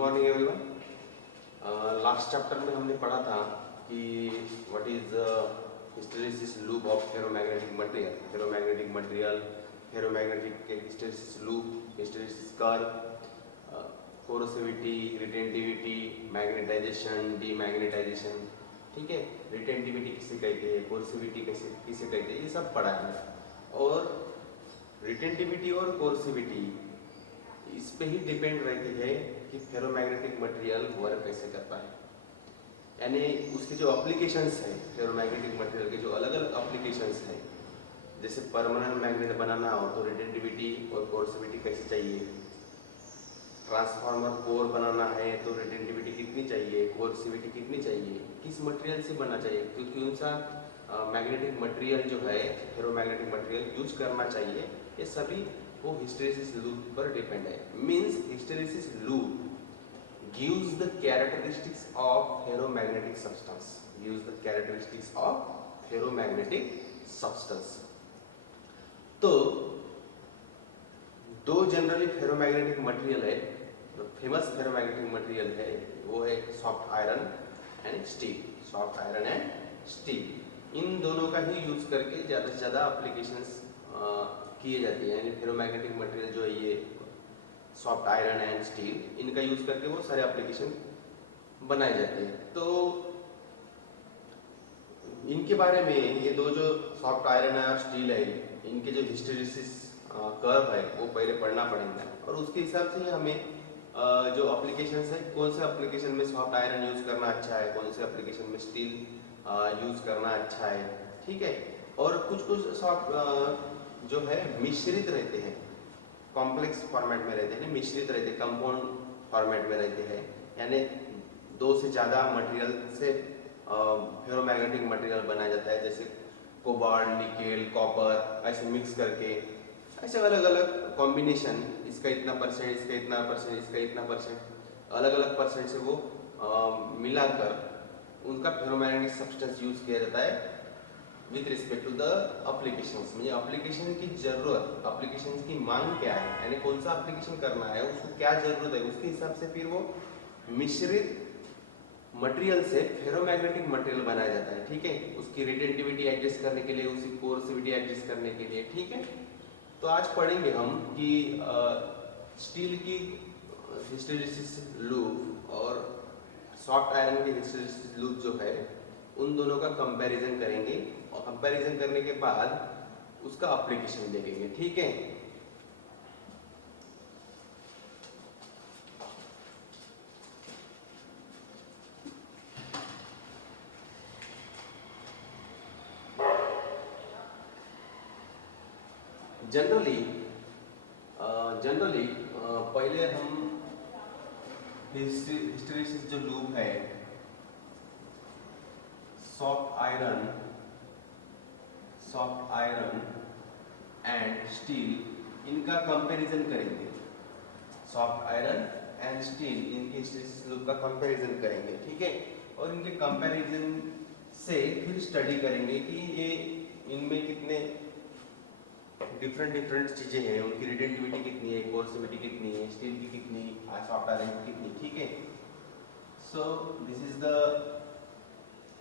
Morning everyone. Last chapter में हमने पढ़ा था कि what is hysteresis loop of ferromagnetic material. Ferromagnetic hysteresis loop, hysteresis curve, coercivity, retentivity, magnetization, demagnetization. ठीक है, रिटेंटिविटी किसे कहते हैं, कोरोसिविटी किसे कहते हैं, ये सब पढ़ा है। और रिटेंटिविटी और कोरोसिविटी इस पे ही डिपेंड रहती है कि फेरोमैग्नेटिक मटेरियल वर्क कैसे करता है। यानी उसके जो एप्लीकेशंस है, फेरोमैग्नेटिक मटेरियल के जो अलग अलग एप्लीकेशंस हैं, जैसे परमानेंट मैग्नेट बनाना हो तो रिटेंटिविटी और कोरोसिविटी कैसे चाहिए, ट्रांसफार्मर कोर बनाना है तो रिटेंटिविटी कितनी चाहिए, कोरोसिविटी कितनी चाहिए, किस मटेरियल से बनना चाहिए, क्योंकि कौन सा मैग्नेटिक मटेरियल जो है, फेरोमैग्नेटिक मटेरियल यूज करना चाहिए, ये सभी वो हिस्टेरेसिस लूप पर डिपेंड है। Means hysteresis loop gives the characteristics of ferromagnetic substance. तो दो जनरली फेरोमैग्नेटिक मटेरियल है, जो फेमस फेरोमैग्नेटिक मटेरियल है वो है सॉफ्ट आयरन एंड स्टील। इन दोनों का ही यूज करके ज़्यादा से ज़्यादा एप्लीकेशंस किए जाते हैं। यानी फेरोमैग्नेटिक मटेरियल जो है ये सॉफ्ट आयरन एंड स्टील, इनका यूज करके वो सारे एप्लीकेशन बनाए जाते हैं। तो इनके बारे में, ये दो जो सॉफ्ट आयरन है और स्टील है, इनके जो हिस्टेरेसिस कर्व है वो पहले पढ़ना पड़ेगा, और उसके हिसाब से हमें जो एप्लीकेशंस है, कौन से एप्लीकेशन में सॉफ्ट आयरन यूज करना अच्छा है, कौन से एप्लीकेशन में स्टील यूज करना अच्छा है। ठीक है, और कुछ सॉफ्ट जो है मिश्रित रहते हैं, कॉम्प्लेक्स फॉर्मेट में रहते हैं, मिश्रित रहते हैं, कंपाउंड फॉर्मेट में रहते हैं। यानी दो से ज़्यादा मटेरियल से फेरोमैग्नेटिक मटेरियल बनाया जाता है, जैसे कोबाल्ट, निकेल, कॉपर, ऐसे मिक्स करके, ऐसे अलग अलग कॉम्बिनेशन, इसका इतना परसेंट, इसका इतना परसेंट, इसका इतना परसेंट, अलग अलग परसेंट से वो मिलाकर उनका फेरोमैग्नेटिक सब्सटेंस यूज किया जाता है with respect to the applications. म्हणजे एप्लीकेशन की जरूरत, एप्लीकेशन की मांग क्या है, यानी कौन सा एप्लीकेशन करना है, उसको क्या जरूरत है, उसके हिसाब से फिर वो मिश्रित मटेरियल से फेरोमैग्नेटिक मटेरियल बनाया जाता है। ठीक है, उसकी रिटेंटिविटी एडजस्ट करने के लिए, उसकी कोरोसिविटी एडजस्ट करने के लिए। ठीक है, तो आज पढ़ेंगे हम कि स्टील की हिस्टेरेसिस लूप और सॉफ्ट आयरन की हिस्टेरेसिस लूप जो है, उन दोनों का कंपैरिजन करेंगे, और कंपैरिजन करने के बाद उसका एप्लीकेशन देखेंगे। ठीक है, जनरली पहले हम हिस्टेरेसिस जो लूप है, सॉफ्ट आयरन एंड स्टील, इनका कंपैरिजन करेंगे। सॉफ्ट आयरन एंड स्टील, इनके हिस्टेरेसिस लूप का कंपैरिजन करेंगे। ठीक है, और इनके कंपैरिजन से फिर स्टडी करेंगे कि ये इनमें कितने डिफरेंट चीजें हैं, उनकी रिटेंटिविटी कितनी है, कोरोसिविटी कितनी है, स्टील की कितनी, सॉफ्ट आयरन की कितनी। ठीक है, so this is the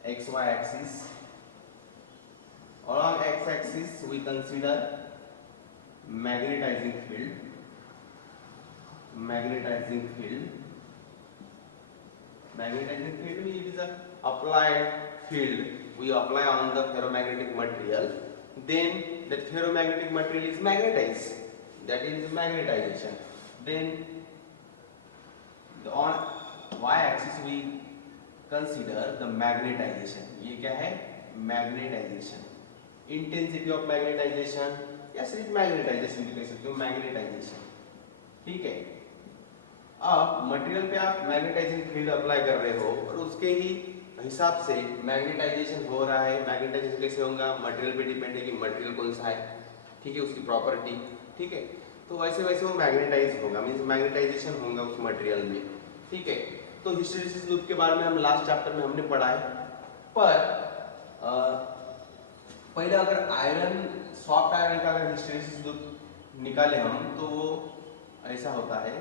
XY axis. Along X axis we consider magnetizing field. Magnetizing field it is a applied field we apply on the ferromagnetic material, then that ferromagnetic material is magnetized, that is magnetization. Then on Y axis we consider the magnetization. ये क्या है, magnetisation, intensity of magnetization, या सिर्फ magnetisation भी कह सकते हो, magnetisation. ठीक है, अब मटेरियल पे आप मैग्नेटाइजिंग फील्ड अप्लाई कर रहे हो, और उसके ही हिसाब से मैग्नेटाइजेशन हो रहा है। मैग्नेटाइजेशन कैसे होगा, मटेरियल पे डिपेंड है कि मटेरियल कौन सा है। ठीक है, उसकी प्रॉपर्टी। ठीक है, तो वैसे वैसे वो मैग्नेटाइज होगा, मीन्स मैग्नेटाइजेशन होगा उस मटेरियल में। ठीक है, तो हिस्टेरेसिस लूप के बारे में हम लास्ट चैप्टर में हमने पढ़ा है। पर पहले अगर सॉफ्ट आयरन का अगर हिस्टेरेसिस लूप निकाले हम, तो वो ऐसा होता है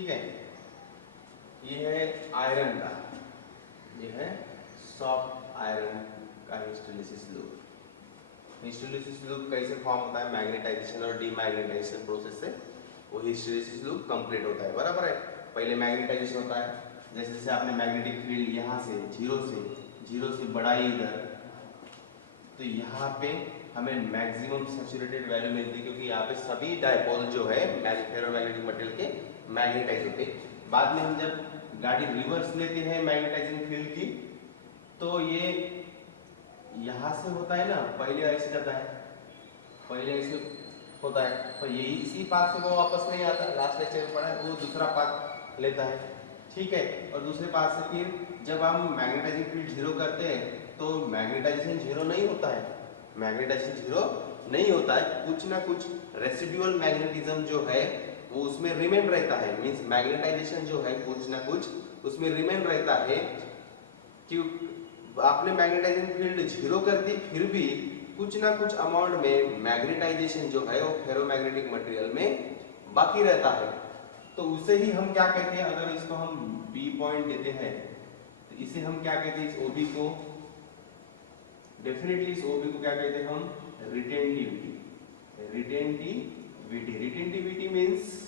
ठीक है। ये है आयरन का, ये है सॉफ्ट आयरन का हिस्टोलिसिस लूप। हिस्टोलिसिस लूप कैसे फॉर्म होता है? मैग्नेटाइजेशन और डीमैग्नेटाइजेशन प्रोसेस से वो हिस्टोलिसिस लूप कंप्लीट होता है, बराबर है। पहले मैग्नेटाइजेशन होता है, जैसे जैसे आपने मैग्नेटिक फील्ड यहाँ से जीरो से बढ़ाई इधर, तो यहाँ पे हमें मैक्सिमम सैचुरेटेड वैल्यू मिलती है, क्योंकि यहाँ पे सभी डायपोल जो है फेरोमैग्नेटिक मटेरियल के मैग्नेटाइज होते हैं। बाद में हम जब गाड़ी रिवर्स लेते हैं मैग्नेटाइजिंग फील्ड की, तो ये यहाँ से होता है ना, पहले ऐसे जाता है, पहले ऐसे होता है, तो यही इसी पाथ से वो वापस नहीं आता, लास्ट लेक्चर में पढ़ा है, वो दूसरा पाथ लेता है, ठीक है। और दूसरे पाथ से फिर जब हम मैग्नेटाइजिंग फील्ड जीरो करते हैं तो मैग्नेटाइजेशन जीरो नहीं होता है, मैग्नेटाइजेशन जीरो नहीं होता है, कुछ ना कुछ रेसिडुअल मैग्नेटिज्म जो है वो उसमें रिमेन रहता है। मींस मैग्नेटाइजेशन जो है कुछ ना कुछ उसमें रिमेन रहता है। क्यों? आपने मैग्नेटाइजिंग फील्ड जीरो कर दी, फिर भी कुछ ना कुछ अमाउंट में मैग्नेटाइजेशन जो है वो फेरोमैग्नेटिक मटेरियल में बाकी रहता है। तो उसे ही हम क्या कहते हैं? अगर इसको हम बी पॉइंट देते हैं तो इसे हम क्या कहते हैं? इस ओबी को, डेफिनेटली इस ओबी को क्या कहते हैं हम? Retentivity. Retentivity means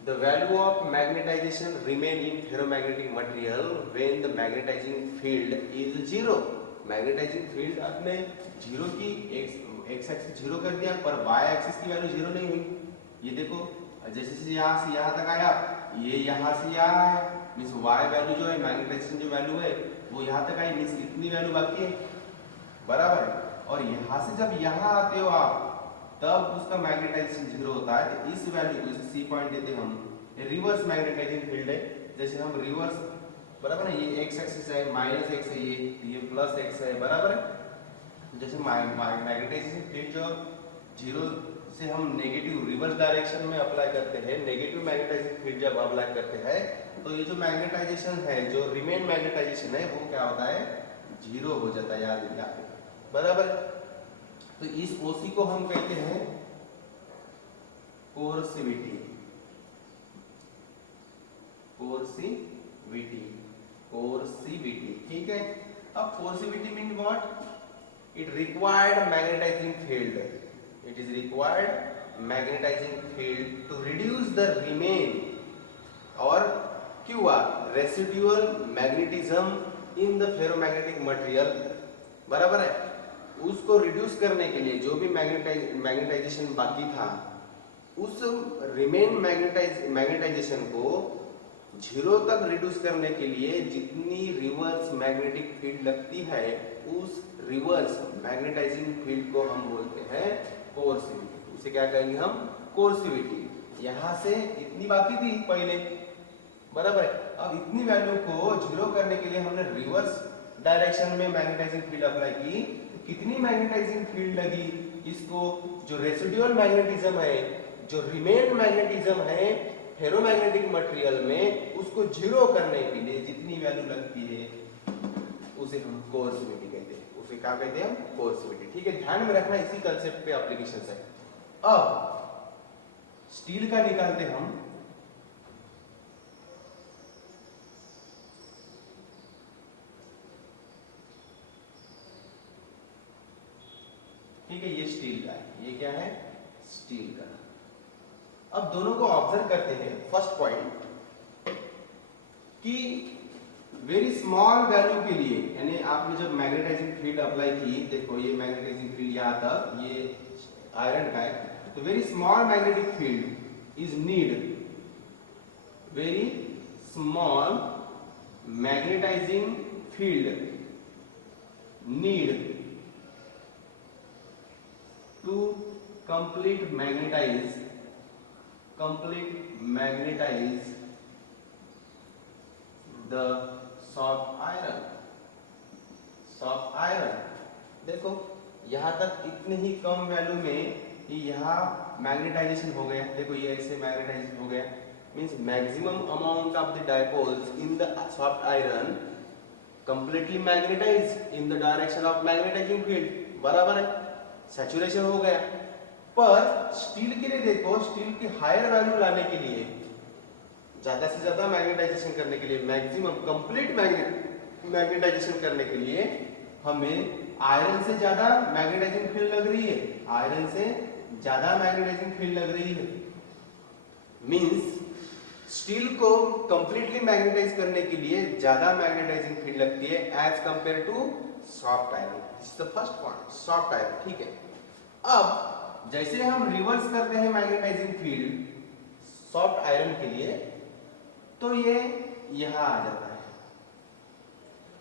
the value of magnetization remain in ferromagnetic material when the magnetizing field is zero। Magnetizing field आपने जीरो की, एक्स एक्सिस जीरो कर दिया, पर वाई एक्सिस की वैल्यू जीरो नहीं हुई। ये देखो, जैसे जैसे यहाँ से यहाँ तक आया, ये यहाँ से यहाँ है, मीन्स वाई वैल्यू जो है, मैग्नेटाइजेशन जो वैल्यू है वो यहाँ तक आई, मीन्स इतनी वैल्यू बाकी है, बराबर है। और यहाँ से जब यहाँ आते हो आप, तब उसका मैग्नेटाइजेशन जीरो होता है। तो इस वैल्यू को, जैसे सी पॉइंट देते हैं हम, रिवर्स मैग्नेटाइजिंग फील्ड है, जैसे हम रिवर्स, बराबर है, ये एक्स एक्सिस है, माइनस एक्स है, ये प्लस एक्स है, बराबर है। जैसे मैग्नेटाइजेशन फील्ड जो जीरो से हम नेगेटिव रिवर्स डायरेक्शन में अप्लाई करते हैं, नेगेटिव मैग्नेटाइजिंग फील्ड जब अप्लाई करते हैं, तो ये जो मैग्नेटाइजेशन है, जो रिमेन मैग्नेटाइजेशन है, वो क्या होता है? जीरो हो जाता है, याद रखिए, बराबर। तो इस ओसी को हम कहते हैं कोर्सिविटी। कोर्सिविटी, ठीक है। अब coercivity mean what? It required magnetizing field, it is required magnetizing field to reduce the remain और क्यूआर residual magnetism in the ferromagnetic material, बराबर है। उसको रिड्यूस करने के लिए जो भी मैग्नेटाइजेशन बाकी था, उस रिमेन मैग्नेटाइजेशन को जीरो तक रिड्यूस करने के लिए जितनी रिवर्स मैग्नेटिक फील्ड लगती है, उस रिवर्स मैग्नेटाइजिंग फील्ड को हम बोलते हैं कोर्सिविटी। उसे क्या कहेंगे हम? कोर्सिविटी। यहाँ से इतनी बाकी थी पहले, बराबर है। अब इतनी वैल्यू को जीरो करने के लिए हमने रिवर्स डायरेक्शन में मैग्नेटाइजिंग फील्ड अप्लाई की, कितनी मैग्नेटाइजिंग फील्ड लगी? इसको जो रेसिडुअल मैग्नेटिज्म है, जो रिमेन मैग्नेटिज्म है फेरोमैग्नेटिक मटेरियल में, उसको जीरो करने के लिए जितनी वैल्यू लगती है, उसे हम कोर्सिविटी कहते हैं। उसे क्या कहते हैं हम? कोर्सिविटी, ठीक है। ध्यान में रखना, इसी कंसेप्ट पे एप्लीकेशन है। अब स्टील का निकालते हम, ठीक है, ये स्टील का है, ये क्या है? स्टील का। अब दोनों को ऑब्जर्व करते हैं। फर्स्ट पॉइंट कि वेरी स्मॉल वैल्यू के लिए, यानी आपने जब मैग्नेटाइजिंग फील्ड अप्लाई की, देखो ये मैग्नेटाइजिंग फील्ड यहाँ तक, ये आयरन का है, तो very small magnetic field is need, very small magnetizing field need to complete magnetize the soft iron। देखो यहाँ तक इतने ही कम वैल्यू में यहाँ मैग्नेटाइजेशन हो गया, देखो ये ऐसे मैग्नेटाइजेशन हो गया, means maximum amount of the dipoles in the soft iron completely magnetize in the direction of magnetizing field, बराबर है, सैचुरेशन हो गया। पर स्टील के लिए देखो, स्टील की हायर वैल्यू लाने के लिए ज्यादा से ज्यादा मैग्नेटाइजेशन करने के लिए, मैक्सिमम कंप्लीट मैग्नेटाइजेशन करने के लिए हमें आयरन से ज्यादा मैग्नेटाइजिंग फील्ड लग रही है, आयरन से ज्यादा मैग्नेटाइजिंग फील्ड लग रही है। मींस स्टील को कंप्लीटली मैग्नेटाइज करने के लिए ज्यादा मैग्नेटाइजिंग फील्ड लगती है as compare to soft iron. This is the first point, soft iron. ठीक है, अब जैसे हम रिवर्स करते हैं मैग्नेटाइजिंग फील्ड सॉफ्ट आयरन के लिए, तो ये यहां आ जाता है,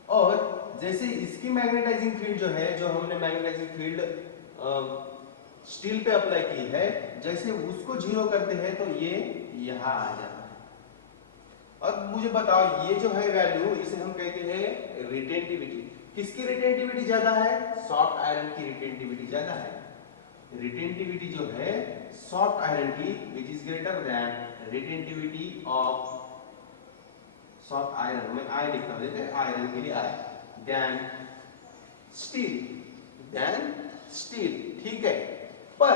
और जैसे इसकी मैग्नेटाइजिंग फील्ड जो है, जो हमने मैग्नेटाइजिंग फील्ड स्टील पे अप्लाई की है, जैसे उसको जीरो करते हैं तो ये यहां आ जाता है। अब मुझे बताओ, ये जो है वैल्यू, इसे हम कहते हैं रिटेंटिविटी। किसकी रिटेंटिविटी ज्यादा है? सॉफ्ट आयरन की रिटेंटिविटी ज्यादा है। रिटेंटिविटी जो है सॉफ्ट आयरन की which is greater then retentivity of soft iron में आई लिखा देते हैं, आयरन के लिए आई, देन स्टील। ठीक है, पर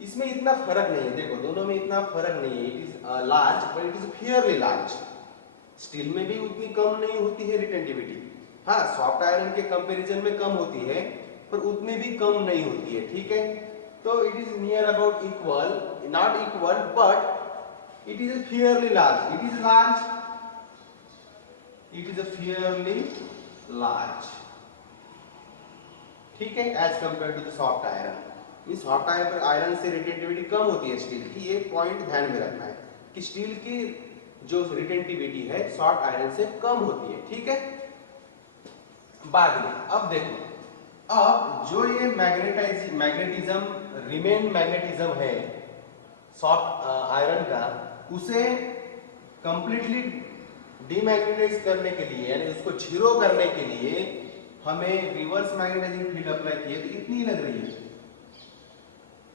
इसमें इतना फर्क नहीं है, देखो दोनों में इतना फर्क नहीं है। It is large but it is fairly large. Steel में भी उतनी कम नहीं होती है रिटेंटिविटी, हाँ सॉफ्ट आयरन के कंपैरिजन में कम होती है, पर उतनी भी कम नहीं होती है। ठीक है, तो it is near about equal, not equal but it is fairly large. It is large, it is fairly large. ठीक है, as compare to the soft iron. इस सॉफ्ट आयरन से रिटेंटिविटी कम होती है स्टील की, ये पॉइंट ध्यान में रखना है कि स्टील की जो रिटेंटिविटी है सॉफ्ट आयरन से कम होती है। ठीक है, बाद में अब देखो, अब जो ये मैग्नेटिज्म रिमेन मैग्नेटिज्म है सॉफ्ट आयरन का, उसे कंप्लीटली डीमैग्नेटाइज करने के लिए, यानी उसको जीरो करने के लिए हमें रिवर्स मैग्नेटाइजिंग फील्ड अप्लाई की है, तो इतनी लग रही है,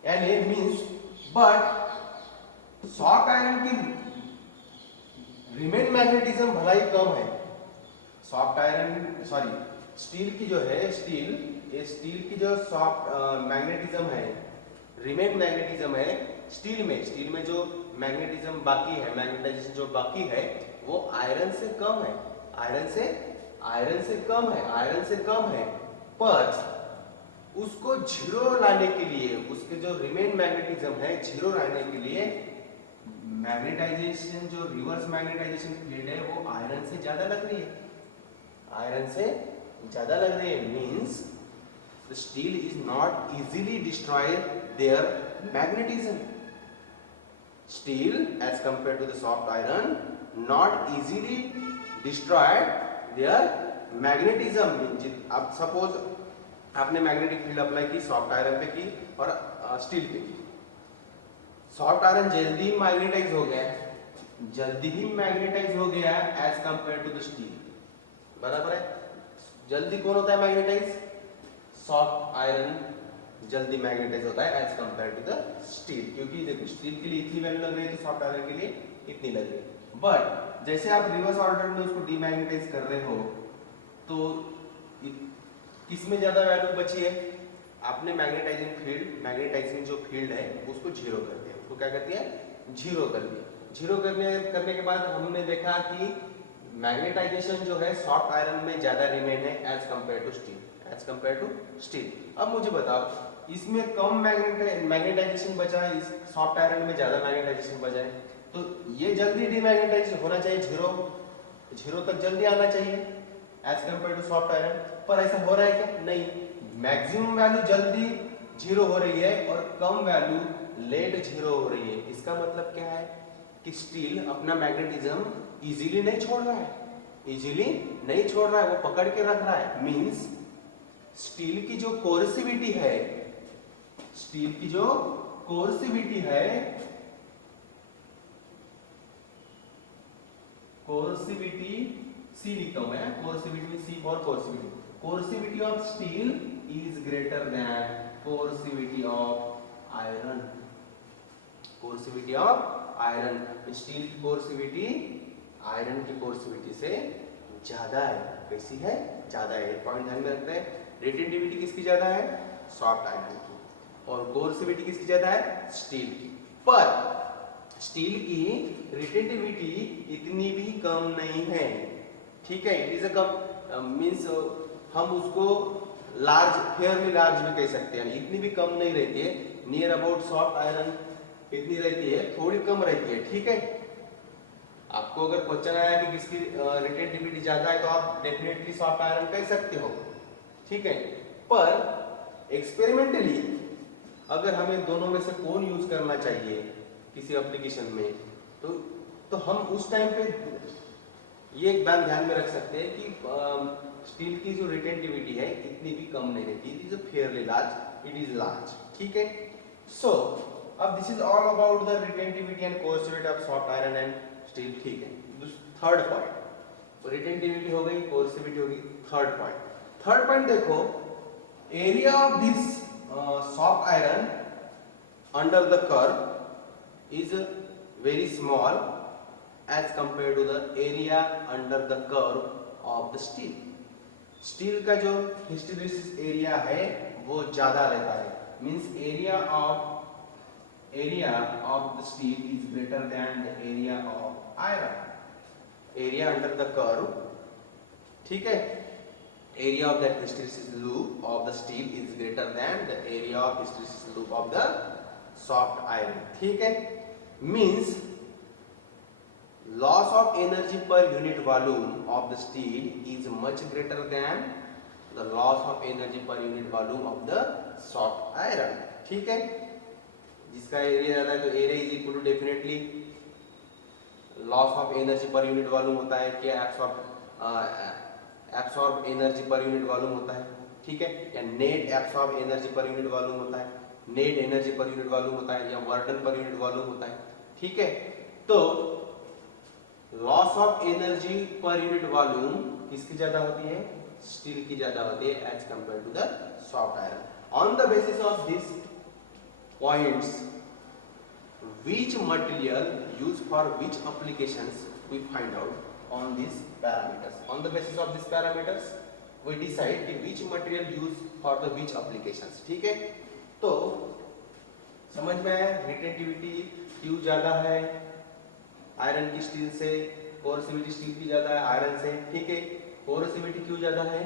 यानी मींस बट सॉफ्ट आयरन की रिमेन मैग्नेटिज्म भला ही कम है। सॉफ्ट आयरन सॉरी स्टील की जो है, स्टील की जो सॉफ्ट मैग्नेटिज्म है, रिमेन मैग्नेटिज्म है स्टील में जो मैग्नेटिज्म बाकी है, मैग्नेटाइजेशन जो बाकी है, वो आयरन से कम है, आयरन से कम है। पर उसको जीरो लाने के लिए, उसके जो रिमेन मैग्नेटिज्म है जीरो लाने के लिए मैग्नेटाइजेशन, जो रिवर्स मैग्नेटाइजेशन फील्ड है, वो आयरन से ज्यादा लग रही है, means the steel is not easily destroy their magnetism. Steel as compare to the soft iron not easily destroyed their magnetism. अब सपोज आपने मैग्नेटिक फील्ड अप्लाई की, सॉफ्ट आयरन पे की और स्टील पे की। सॉफ्ट आयरन जल्दी ही मैग्नेटाइज हो गया as compare to the steel, बराबर है। जल्दी कौन होता है मैग्नेटाइज? सॉफ्ट आयरन जल्दी मैग्नेटाइज होता है as compare to the steel, क्योंकि देखो स्टील के लिए इतनी वैल्यू लग रही है तो सॉफ्ट आयरन के लिए इतनी लग रही है। बट जैसे आप रिवर्स ऑर्डर में उसको डीमैग्नेटाइज कर रहे हो, तो किस में ज्यादा वैल्यू बची है? आपने मैग्नेटाइजिंग जो फील्ड है उसको जीरो कर दिया, उसको क्या कर दिया? जीरो कर दिया। जीरो करने के बाद हमने देखा कि मैग्नेटाइजेशन जो है सॉफ्ट आयरन में ज्यादा रिमेन है एज कंपेयर टू स्टील। अब मुझे बताओ, इसमें कम मैग्नेटाइजेशन बचा है, इस सॉफ्ट आयरन में ज्यादा मैग्नेटाइजेशन बचा है, तो ये जल्दी डीमैग्नेटाइज होना चाहिए, जीरो तक जल्दी आना चाहिए as compare to soft iron. पर ऐसा हो रहा है क्या? नहीं, मैक्सिमम वैल्यू जल्दी जीरो हो रही है और कम वैल्यू लेट जीरो हो रही है। इसका मतलब क्या है कि स्टील अपना मैग्नेटिज्म इजीली नहीं छोड़ रहा है, वो पकड़ के रख रहा है। मींस स्टील की जो कोर्सिविटी है, कोर्सिविटी सी लिखता हूं मैं, कोर्सिविटी में C for coercivity. Coercivity of steel is greater than coercivity of iron. Steel की कोर्सिविटी आयरन की कोर्सिविटी से ज्यादा है। कैसी है? ज्यादा है। पॉइंट ध्यान में रखते हैं। रिटेंटिविटी किसकी ज्यादा है? सॉफ्ट आयरन की। और कोर्सिविटी किसकी ज्यादा है? स्टील की। पर स्टील की रिटेंटिविटी इतनी भी कम नहीं है, ठीक है। It is a come means हम उसको लार्ज, फेयरली लार्ज भी कह सकते हैं, इतनी भी कम नहीं रहती है, नियर अबाउट सॉफ्ट आयरन कितनी रहती है, थोड़ी कम रहती है, ठीक है। आपको अगर क्वेश्चन आया कि किसकी रिटेंटिविटी ज्यादा है तो आप डेफिनेटली सॉफ्ट आयरन कह सकते हो, ठीक है। पर एक्सपेरिमेंटली अगर हमें दोनों में से कौन यूज करना चाहिए किसी एप्लीकेशन में, तो हम उस टाइम पे ये एक बात ध्यान में रख सकते हैं कि स्टील की जो रिटेंटिविटी है इतनी भी कम नहीं रहती, it is fairly large, it is large, ठीक है। सो अब this is all about the retentivity and कोर्सिविटी of soft iron and steel, ठीक है। थर्ड पॉइंट, रिटेंटिविटी हो गई, कोर्सिविटी हो गई, थर्ड पॉइंट देखो, area of this soft iron under the curve is very small as compared to the area under the curve of the steel. Steel का जो hysteresis area है वो ज्यादा रहता है, means area of the steel is greater then the area of iron. Area under the curve, ठीक है, area of that hysteresis loop of the steel is greater then the area of hysteresis loop of the soft iron, ठीक है। Means loss of energy per unit volume of the steel is much greater than the loss of energy per unit volume of the soft iron, ठीक है। जिसका area ज्यादा है तो area is equal to definitely loss of energy per unit volume होता है, क्या absorb energy per unit volume होता है, ठीक है, या net absorb energy per unit volume होता है, net energy per unit volume होता है, या वर्डन पर यूनिट वॉल्यूम होता है, ठीक है। तो loss of energy per unit volume किसकी ज्यादा होती है, स्टील की ज्यादा होती है as compare to the soft iron. On the basis of this points, which material used for which applications we find out on these parameters. On the basis of these parameters we decide कि which material used for the which applications, ठीक है। तो समझ में आया retentivity क्यों ज्यादा है आयरन की स्टील से, पोरोसिविटी स्टील की ज्यादा है आयरन से, ठीक है। पोरोसिविटी क्यों ज्यादा है,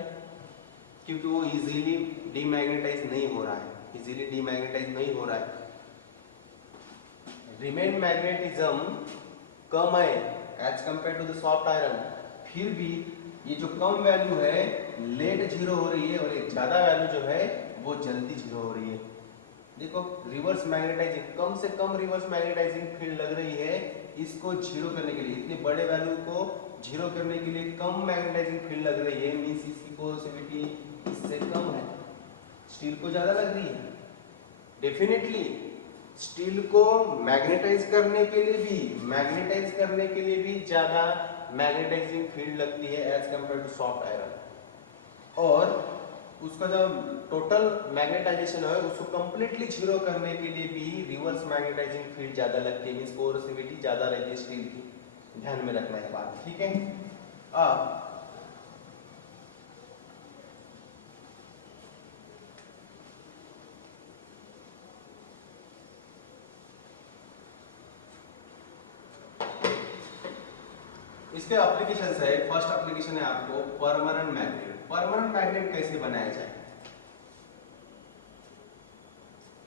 क्योंकि वो इजीली डीमैग्नेटाइज नहीं हो रहा है, इजीली डीमैग्नेटाइज नहीं हो रहा है। रिमेन मैग्नेटिज्म कम है as compare to the soft iron, फिर भी ये जो कम वैल्यू है लेट जीरो हो रही है और ये ज्यादा वैल्यू जो है वो जल्दी जीरो हो रही है। देखो रिवर्स मैग्नेटाइजिंग, कम से कम रिवर्स मैग्नेटाइजिंग फील्ड लग रही है इसको जीरो करने के लिए, इतने बड़े वैल्यू को जीरो करने के लिए कम मैग्नेटाइजिंग फील्ड लग रही है, मींस इसकी पोरोसिविटी इससे कम है, स्टील को ज्यादा लग रही है। डेफिनेटली स्टील को मैग्नेटाइज करने के लिए भी ज्यादा मैग्नेटाइजिंग फील्ड लगती है as compare to soft iron, और उसका जो टोटल मैग्नेटाइजेशन है उसको कंप्लीटली जीरो करने के लिए भी रिवर्स मैग्नेटाइजिंग फील्ड ज्यादा लगती है, मींस पोरोसिविटी ज्यादा रहती है स्टील की, ध्यान में रखना है बात, ठीक है। अब इसके एप्लीकेशंस है, फर्स्ट एप्लीकेशन है आपको परमानेंट मैग्नेट। परमानेंट मैग्नेट कैसे बनाया जाए,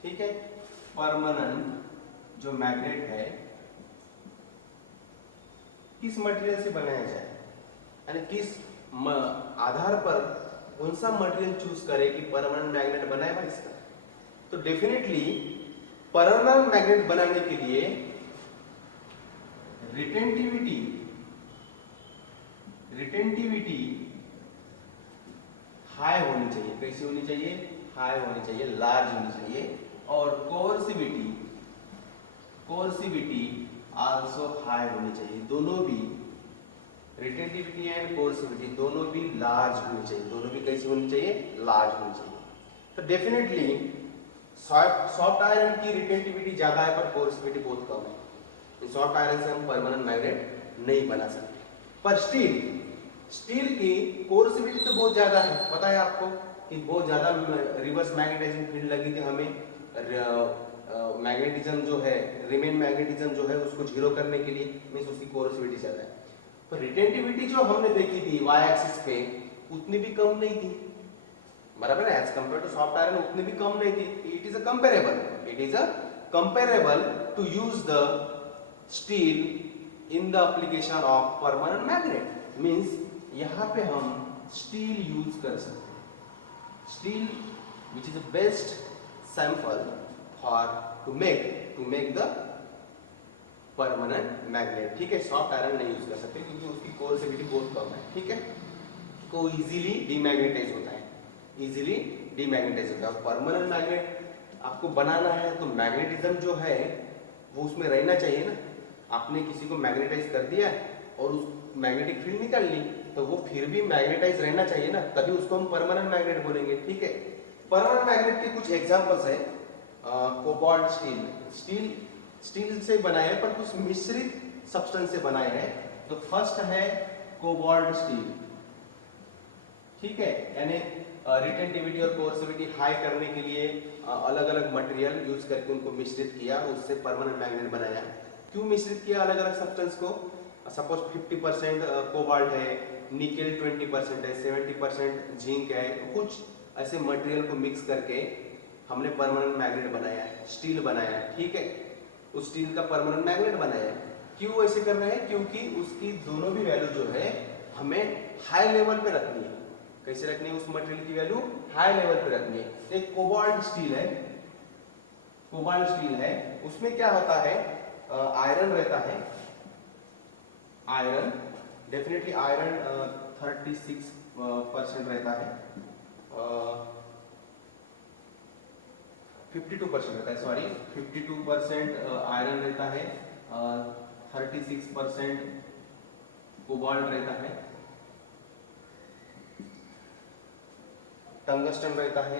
ठीक है। परमानेंट जो मैग्नेट है किस मटेरियल से बनाया जाए, यानी किस आधार पर कौन सा मटेरियल चूज करे कि परमानेंट मैग्नेट बनाएगा इसका। तो डेफिनेटली परमानेंट मैग्नेट बनाने के लिए रिटेंटिविटी हाई होनी चाहिए, कैसी होनी चाहिए, हाई होनी चाहिए, लार्ज होनी चाहिए, और कोर्सिविटी आल्सो हाई होनी चाहिए, दोनों भी रिटेंटिविटी एंड कोर्सिविटी दोनों भी लार्ज होनी चाहिए, दोनों भी कैसी होनी चाहिए, लार्ज होनी चाहिए। तो डेफिनेटली सॉफ्ट आयरन की रिटेंटिविटी ज्यादा है पर कोर्सिविटी बहुत कम है, सॉफ्ट आयरन से हम परमानेंट मैग्नेट नहीं बना सकते। पर स्टील की कोर्सिविटी तो बहुत ज्यादा है, पता है आपको कि बहुत ज्यादा रिवर्स मैग्नेटाइजिंग फील्ड लगी थी हमें मैग्नेटिज्म जो है, रिमेन मैग्नेटिज्म जो है उसको जीरो करने के लिए मीन्स उसकी कोरोसिविटी ज्यादा है। पर रिटेंटिविटी जो हमने देखी थी वाई एक्सिस पे उतनी भी कम नहीं थी, बराबर है, as compare to soft iron उतनी भी कम नहीं थी। It is a comparable to use the steel in the application of permanent magnet. Means यहाँ पे हम स्टील यूज कर सकते हैं, steel which is the best sample for to make the permanent magnet. ठीक है, सॉफ्ट आयरन नहीं use कर सकते क्योंकि उसकी कोरोसिविटी बहुत कम है। ठीक है, को इजीली डीमैग्नेटाइज होता है, इजीली डीमैग्नेटाइज होता है। परमानेंट मैग्नेट आपको बनाना है तो मैग्नेटिज्म जो है वो उसमें रहना चाहिए ना। आपने किसी को मैग्नेटाइज कर दिया और उस मैग्नेटिक फील्ड निकाल ली तो वो फिर भी मैग्नेटाइज रहना चाहिए ना, तभी उसको हम परमानेंट मैग्नेट बोलेंगे। ठीक है, परमानेंट मैग्नेट के कुछ एग्जांपल्स है। कोबाल्ट स्टील से बनाए हैं पर कुछ मिश्रित सब्सटेंस से बनाए हैं। तो फर्स्ट है कोबाल्ट स्टील। ठीक है, यानी रिटेंटिविटी और कोर्सिविटी हाई करने के लिए अलग अलग मटेरियल यूज करके उनको मिश्रित किया और उससे परमानेंट मैग्नेट बनाया। क्यों मिश्रित किया अलग अलग सब्सटेंस को? सपोज 50% कोबाल्ट है, निकेल 20% है, 70% जिंक है, कुछ ऐसे मटेरियल को मिक्स करके हमने परमानेंट मैग्नेट बनाया है, स्टील बनाया है। ठीक है, उस स्टील का परमानेंट मैग्नेट बनाया है। क्यों ऐसे कर रहे हैं? क्योंकि उसकी दोनों भी वैल्यू जो है हमें हाई लेवल पे रखनी है। कैसे रखनी है? उस मटेरियल की वैल्यू हाई लेवल पे रखनी है। एक कोबाल्ट स्टील है, उसमें क्या होता है, आयरन रहता है, आयरन डेफिनेटली आयरन 36% रहता है, 52% रहता है, सॉरी 52% आयरन रहता है, 36% कोबाल्ट रहता है, टंगस्टन रहता है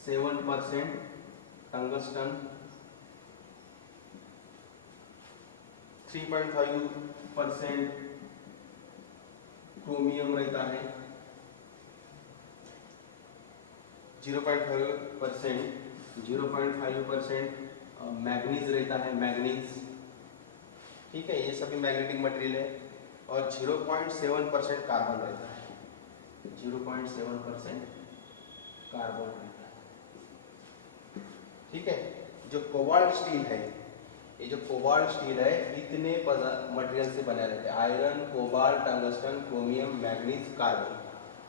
7% टंगस्टन, 3.5% क्रोमियम रहता है, 0.5% मैग्नीज रहता है, मैग्नीज। ठीक है, ये सभी मैग्नेटिक मटेरियल है। और 0.7% कार्बन रहता है, 0.7% कार्बन रहता है। ठीक है, जो कोबाल्ट स्टील है, ये जो कोबाल्ट स्टील है इतने मटेरियल से बना रहते हैं, iron, cobalt, tungsten, chromium, manganese, carbon.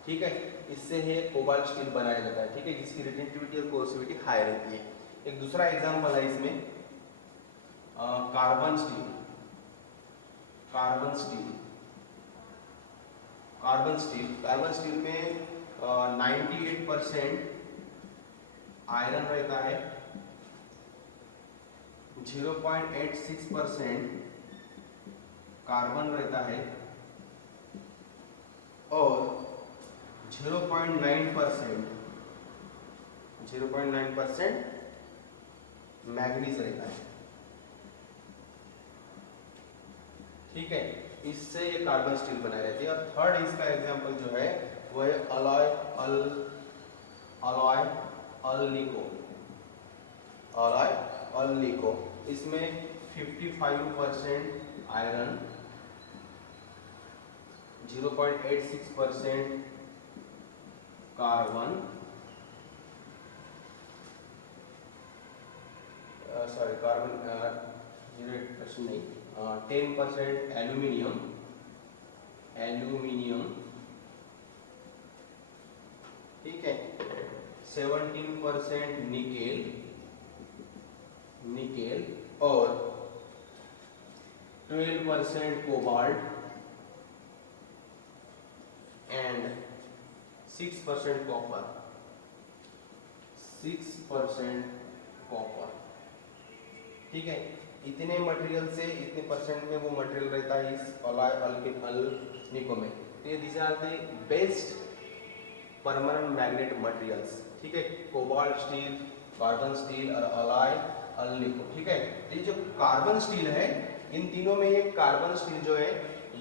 ठीक है, इससे ही कोबाल्ट स्टील बनाया जाता है। ठीक है, जिसकी रिटेंटिविटी और कोर्सिविटी हाई रहती है। एक दूसरा एग्जांपल है इसमें कार्बन स्टील में 98% आयरन रहता है, 0.86% कार्बन रहता है और 0.9% मैग्नीज रहता है। ठीक है, इससे ये कार्बन स्टील बनाई रहती है। और थर्ड इसका एग्जांपल जो है वो है अलॉय अल्निको। इसमें 55% आयरन, 0.86% कार्बन, 10% एल्यूमिनियम, ठीक है, 17% निकेल और 12% कोबाल्ट एंड 6% कॉपर। ठीक है, इतने मटेरियल से इतने परसेंट में वो मटेरियल रहता है इस अल्निको में। तो ये this are the best permanent magnet materials. ठीक है, कोबाल्ट स्टील, कार्बन स्टील और अल्निको। ठीक है, ये जो कार्बन स्टील है, इन तीनों में ये कार्बन स्टील जो है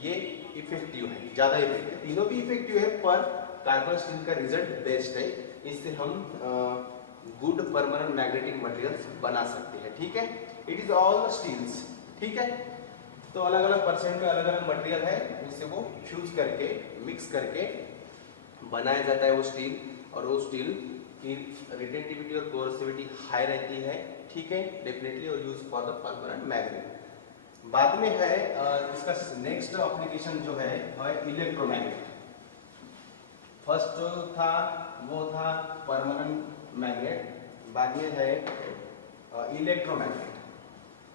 ये इफेक्टिव है, ज्यादा इफेक्टिव। तीनों भी इफेक्टिव है पर कार्बन स्टील का रिजल्ट बेस्ट है। इससे हम गुड परमानेंट मैग्नेटिक मटेरियल्स बना सकते हैं। ठीक है, इट इज ऑल स्टील्स। ठीक है, तो अलग अलग परसेंट का अलग अलग मटेरियल है, उससे वो फ्यूज करके मिक्स करके बनाया जाता है वो स्टील, और वो स्टील की रिटेंटिविटी और कोर्सिविटी हाई रहती है। ठीक है, डेफिनेटली, और use for the permanent magnet. बाद में है इसका नेक्स्ट एप्लीकेशन जो है इलेक्ट्रोमैग्नेट। फर्स्ट था वो था परमानेंट मैग्नेट, बाद में है इलेक्ट्रोमैग्नेट।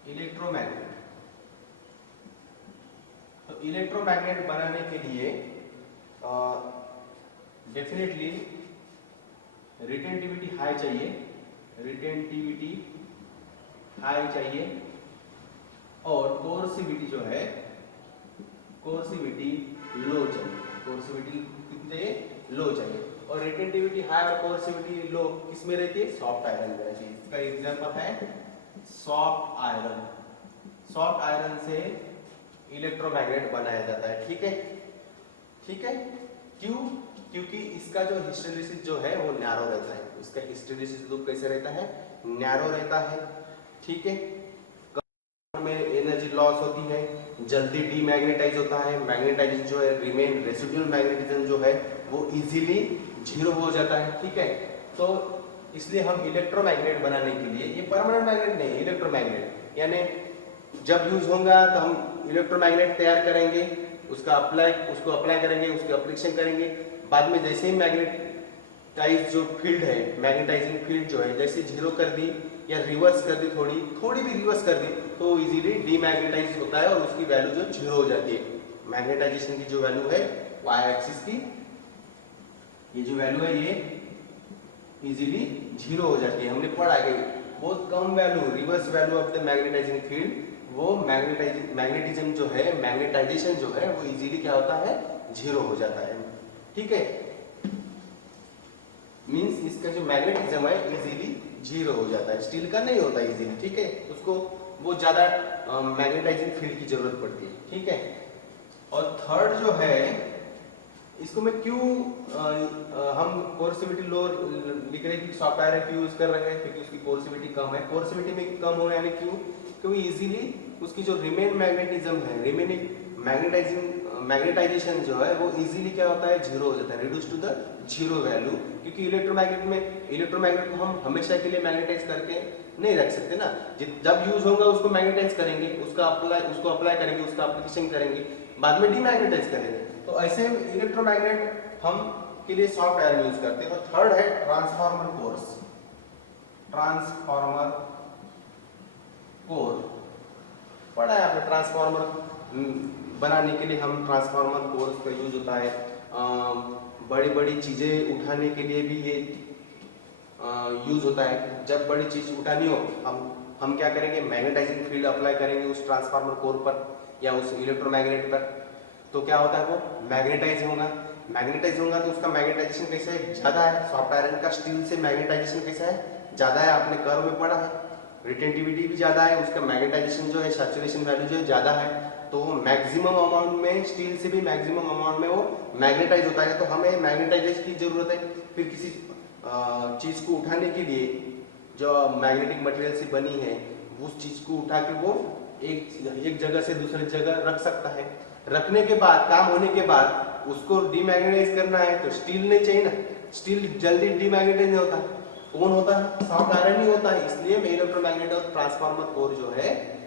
इलेक्ट्रोमैग्नेट, तो इलेक्ट्रोमैग्नेट बनाने के लिए डेफिनेटली रिटेंटिविटी हाई चाहिए, रिटेंटिविटी हाई चाहिए, और कोर्सिविटी जो है कोर्सिविटी लो चाहिए। कोर्सिविटी कितनी चाहिए? लो चाहिए। और रिटेंटिविटी हाई और कोर्सिविटी लो किसमें रहती है? सॉफ्ट आयरन में रहती है। इसका एग्जांपल है सॉफ्ट आयरन। सॉफ्ट आयरन से इलेक्ट्रोमैग्नेट बनाया जाता है। ठीक है, ठीक है, क्यों? क्योंकि इसका जो हिस्टेरेसिस जो है वो नैरो रहता है। इसका हिस्टेरेसिस लूप कैसे रहता है? नैरो रहता है। ठीक है, में एनर्जी लॉस होती है, जल्दी डीमैग्नेटाइज होता है, मैग्नेटाइजेशन जो है रिमेन रेसिडुअल मैग्नेटिज्म जो है वो इजीली जीरो हो जाता है। ठीक है, तो इसलिए हम इलेक्ट्रोमैग्नेट बनाने के लिए, ये परमानेंट मैग्नेट नहीं है, इलेक्ट्रोमैग्नेट, यानी जब यूज होगा तो हम इलेक्ट्रोमैग्नेट तैयार करेंगे, उसको अप्लाई करेंगे, उसके एप्लीकेशन करेंगे। बाद में जैसे ही मैग्नेटाइज जो फील्ड है, मैग्नेटाइजिंग फील्ड जो है जैसे जीरो कर दी या रिवर्स कर दी, थोड़ी भी रिवर्स कर दी, तो इजीली डीमैग्नेटाइज होता है और उसकी वैल्यू जो जीरो हो जाती है। मैग्नेटाइजेशन की जो वैल्यू है वाई एक्सिस की, ये जो वैल्यू है ये इजीली जीरो हो जाती है। हमने पढ़ा है कि बहुत कम value, reverse value of the magnetizing field, वो मैग्नेटिज्म जो है, मैग्नेटाइजेशन जो है वो इजीली क्या होता है? जीरो हो जाता है। ठीक है, मींस इसका जो मैग्नेटिज्म है इजीली जीरो हो जाता है, स्टील का नहीं होता इजीली। ठीक है, उसको वो ज्यादा मैग्नेटाइजिंग फील्ड की जरूरत पड़ती है। ठीक है, और थर्ड जो है, इसको मैं क्यों हम कोर्सिविटी लो लिख रहे हैं कि सॉफ्ट आयरन क्यों यूज कर रहे हैं? क्योंकि उसकी कोर्सिविटी कम है। कोर्सिविटी में कम होने यानी क्यों? क्योंकि इजीली उसकी जो रिमेन मैग्नेटिज्म है, रिमेनिंग मैग्नेटाइजेशन जो है वो इजीली क्या होता है? जीरो हो जाता है, reduce to the zero value. क्योंकि इलेक्ट्रोमैग्नेट को हम हमेशा के लिए मैग्नेटाइज करके नहीं रख सकते ना। जब यूज होगा उसको मैग्नेटाइज करेंगे, उसको अप्लाई करेंगे, उसका एप्लीकेशन करेंगे, बाद में डीमैग्नेटाइज करेंगे। तो ऐसे इलेक्ट्रोमैग्नेट हम के लिए सॉफ्ट आयरन यूज करते हैं। और थर्ड है ट्रांसफार्मर कोर्स। ट्रांसफार्मर कोर पढ़ा है आपने? ट्रांसफार्मर बनाने के लिए हम ट्रांसफार्मर कोर्स का यूज होता है। बड़ी बड़ी चीजें उठाने के लिए भी ये यूज होता है। जब बड़ी चीज उठानी हो, हम क्या करेंगे? मैग्नेटाइजिंग फील्ड अप्लाई करेंगे उस ट्रांसफार्मर कोर पर या उस इलेक्ट्रोमैग्नेट पर, तो क्या होता है? वो मैग्नेटाइज होगा तो उसका मैग्नेटाइजेशन कैसा है? ज्यादा है। सॉफ्ट आयरन का स्टील से मैग्नेटाइजेशन कैसा है? ज्यादा है। आपने कर्व में पढ़ा है, रिटेंटिविटी भी ज्यादा है, उसका मैग्नेटाइजेशन जो है, सैचुरेशन वैल्यू जो है ज्यादा है। तो मैक्सिमम अमाउंट में, स्टील से भी मैक्सिमम अमाउंट में वो मैग्नेटाइज होता है। तो हमें मैग्नेटाइजेशन की जरूरत है। फिर किसी चीज को उठाने के लिए जो मैग्नेटिक मटेरियल से बनी है, उस चीज को उठा के वो एक जगह से दूसरी जगह रख सकता है। रखने के बाद, काम होने के बाद उसको डीमैग्नेटाइज करना है तो स्टील नहीं चाहिए ना। स्टील जल्दी डीमैग्नेटाइज नहीं होता, कौन होता है? सॉफ्ट आयरन ही होता है। इसलिए इलेक्ट्रोमैग्नेट और ट्रांसफार्मर कोर जो है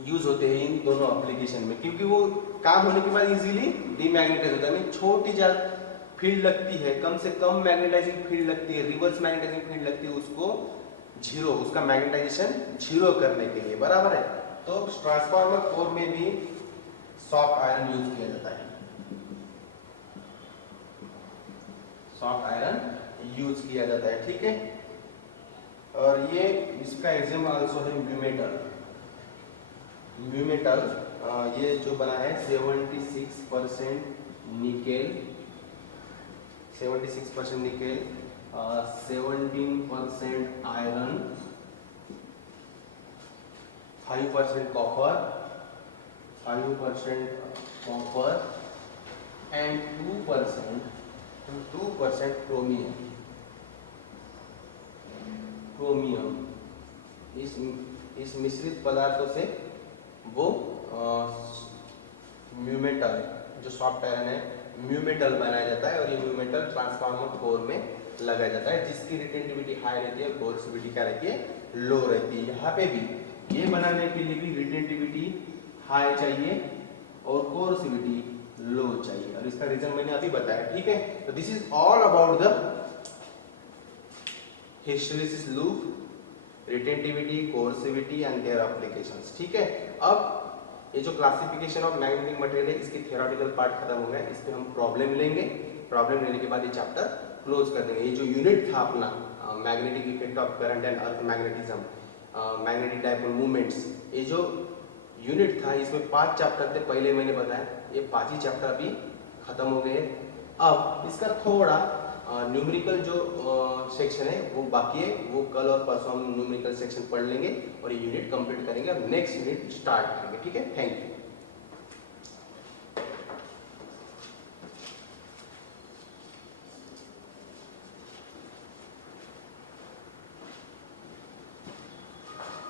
यूज होते हैं इन दोनों एप्लीकेशन में, क्योंकि वो काम होने के बाद इजीली डीमैग्नेटाइज होता है। छोटी ज्यादा फील्ड लगती है, कम से कम मैग्नेटाइजिंग फील्ड लगती है, रिवर्स मैग्नेटाइजिंग फील्ड लगती है, उसको जीरो, उसका मैग्नेटाइजेशन जीरो करने के लिए, बराबर है। तो ट्रांसफार्मर कोर में भी सॉफ्ट आयरन यूज किया जाता है। सॉफ्ट आयरन यूज किया जाता है। ठीक है, और ये इसका एग्जाम्पल आल्सो है म्यूमेटल। म्यूमेटल ये जो बना है 76% nickel, 76% nickel, 17% iron, 5% copper, 5% copper and 2% chromium. Chromium. इस मिश्रित पदार्थों से वो म्यूमेटल, जो सॉफ्ट आयरन है, म्यूमेटल बनाया जाता है और ये म्यूमेटल ट्रांसफार्मर कोर में लगाया जाता है, जिसकी रिटेंटिविटी हाई रहती है, कोर्सिविटी क्या रहती है, लो रहती है। यहाँ पे भी ये बनाने के लिए भी रिटेंटिविटी हाई चाहिए और कोर्सिविटी लो चाहिए, और इसका रीजन मैंने अभी बताया। ठीक है, तो this is all about the hysteresis loop, retentivity, कोर्सिविटी and their applications. ठीक है, अब ये जो क्लासिफिकेशन ऑफ मैग्नेटिक मटेरियल है, इसकी थ्योरेटिकल पार्ट खत्म हो गया। इस पे हम प्रॉब्लम लेंगे, प्रॉब्लम लेने के बाद ये चैप्टर क्लोज कर देंगे। ये जो यूनिट था अपना magnetic effect of current and earth magnetism, magnetic dipole movements, ये जो यूनिट था इसमें 5 चैप्टर थे पहले मैंने बताया, ये 5 ही चैप्टर अभी खत्म हो गए। अब इसका थोड़ा न्यूमेरिकल जो सेक्शन है वो बाकी है, वो कल और परसों हम न्यूमेरिकल सेक्शन पढ़ लेंगे और ये यूनिट कंप्लीट करेंगे और नेक्स्ट यूनिट स्टार्ट करेंगे। ठीक है, थैंक यू।